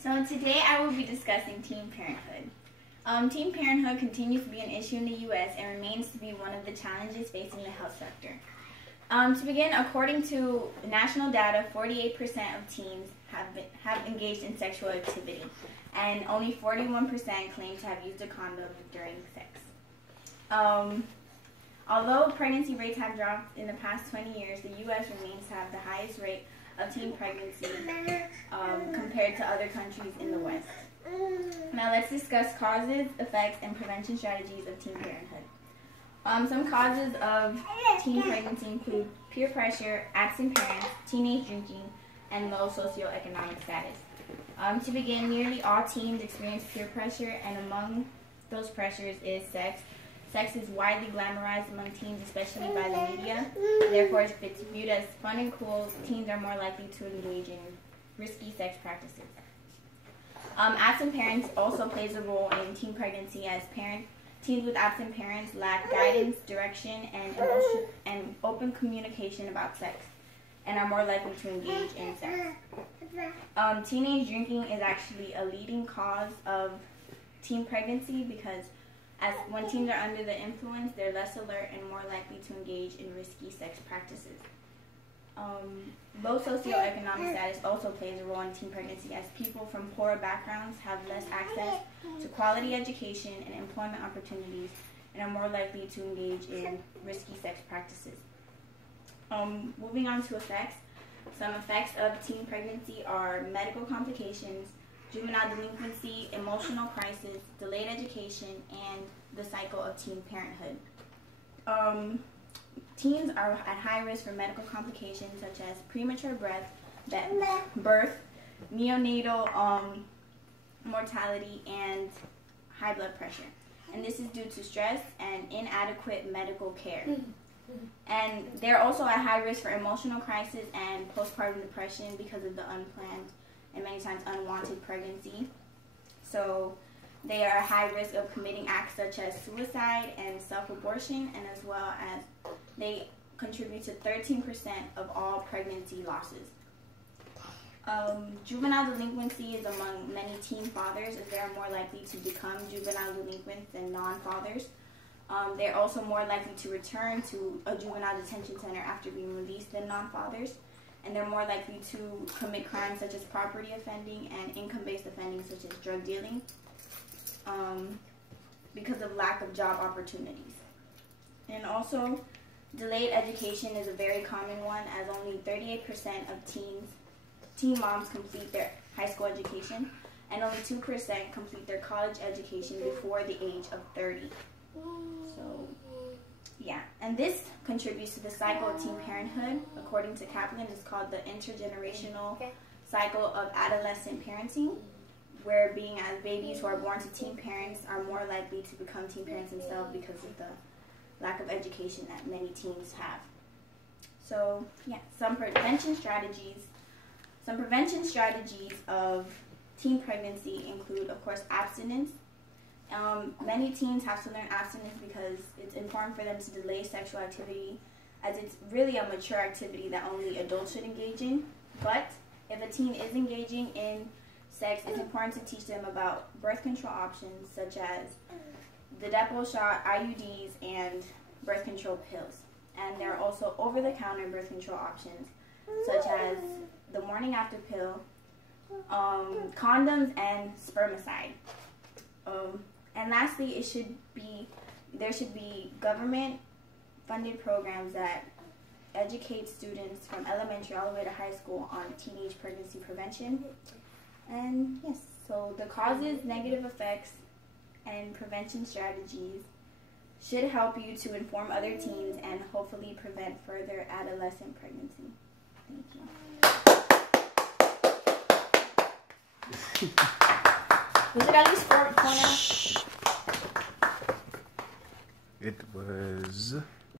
So today I will be discussing teen parenthood. Teen parenthood continues to be an issue in the U.S. and remains to be one of the challenges facing the health sector. To begin, according to national data, 48% of teens have engaged in sexual activity, and only 41% claim to have used a condom during sex. Although pregnancy rates have dropped in the past 20 years, the U.S. remains to have the highest rate of teen pregnancy compared to other countries in the West. Now let's discuss causes, effects, and prevention strategies of teen parenthood. Some causes of teen pregnancy include peer pressure, absent parents, teenage drinking, and low socioeconomic status. To begin, nearly all teens experience peer pressure, and among those pressures is sex. Sex is widely glamorized among teens, especially by the media. Therefore, if it's viewed as fun and cool, teens are more likely to engage in risky sex practices. Absent parents also plays a role in teen pregnancy, as teens with absent parents lack guidance, direction, and open communication about sex, and are more likely to engage in sex. Teenage drinking is actually a leading cause of teen pregnancy because when teens are under the influence, they're less alert and more likely to engage in risky sex practices. Low socioeconomic status also plays a role in teen pregnancy, as people from poorer backgrounds have less access to quality education and employment opportunities and are more likely to engage in risky sex practices. Moving on to effects. Some effects of teen pregnancy are medical complications, juvenile delinquency, emotional crisis, delayed education, and the cycle of teen parenthood. Teens are at high risk for medical complications such as premature birth, neonatal mortality, and high blood pressure. And this is due to stress and inadequate medical care. And they're also at high risk for emotional crisis and postpartum depression because of the unplanned and many times unwanted pregnancy. So they are at high risk of committing acts such as suicide and self-abortion, and as well as they contribute to 13% of all pregnancy losses. Juvenile delinquency is among many teen fathers, as they are more likely to become juvenile delinquents than non-fathers. They're also more likely to return to a juvenile detention center after being released than non-fathers. And they're more likely to commit crimes such as property offending and income-based offending such as drug dealing because of lack of job opportunities. And also, delayed education is a very common one, as only 38% of teen moms complete their high school education, and only 2% complete their college education before the age of 30. So, yeah, and this contributes to the cycle of teen parenthood. According to Kaplan, it's called the intergenerational cycle of adolescent parenting, where being as babies who are born to teen parents are more likely to become teen parents themselves because of the lack of education that many teens have. So, yeah, some prevention strategies of teen pregnancy include, of course, abstinence. Many teens have to learn abstinence because it's important for them to delay sexual activity, as it's really a mature activity that only adults should engage in. But if a teen is engaging in sex, it's important to teach them about birth control options such as the Depo shot, IUDs, and birth control pills. And there are also over-the-counter birth control options such as the morning after pill, condoms, and spermicide. And lastly, there should be government-funded programs that educate students from elementary all the way to high school on teenage pregnancy prevention. And yes, so the causes, negative effects, and prevention strategies should help you to inform other teens and hopefully prevent further adolescent pregnancy. Thank you. Was it at least 4 now? It was